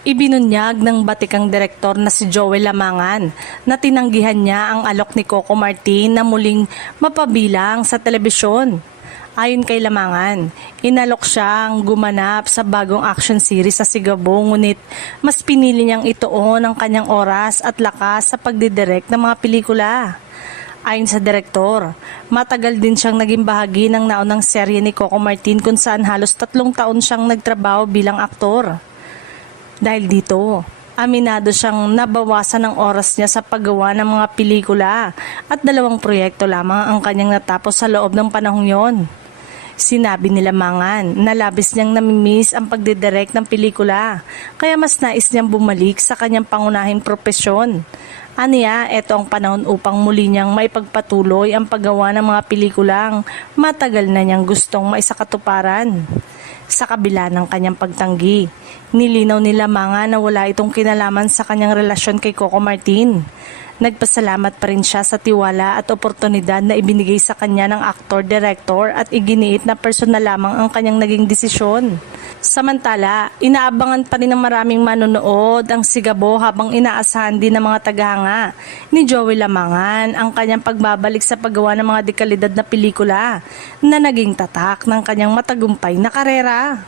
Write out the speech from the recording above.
Ibinunyag ng batikang direktor na si Joel Lamangan na tinanggihan niya ang alok ni Coco Martin na muling mapabilang sa telebisyon. Ayon kay Lamangan, inalok siyang gumanap sa bagong action series sa Sigabo, ngunit mas pinili niyang ituon ang kanyang oras at lakas sa pagdidirect ng mga pelikula. Ayon sa direktor, matagal din siyang naging bahagi ng naunang serye ni Coco Martin kung saan halos 3 taon siyang nagtrabaho bilang aktor. Dahil dito, aminado siyang nabawasan ng oras niya sa paggawa ng mga pelikula at 2 proyekto lamang ang kanyang natapos sa loob ng panahong yon. Sinabi ni Lamangan na labis niyang namimiss ang pagdidirect ng pelikula, kaya mas nais niyang bumalik sa kanyang pangunahing propesyon. Aniya, ito ang panahon upang muli niyang maipagpatuloy ang paggawa ng mga pelikulang matagal na niyang gustong maisakatuparan. Sa kabila ng kanyang pagtanggi, nilinaw ni Lamangan na wala itong kinalaman sa kanyang relasyon kay Coco Martin. Nagpasalamat pa rin siya sa tiwala at oportunidad na ibinigay sa kanya ng aktor-director at iginiit na personal lamang ang kanyang naging desisyon. Samantala, inaabangan pa rin ng maraming manonood ang Sigabo habang inaasahan din ng mga tagahanga ni Joel Lamangan ang kanyang pagbabalik sa paggawa ng mga dekalidad na pelikula na naging tatak ng kanyang matagumpay na karera.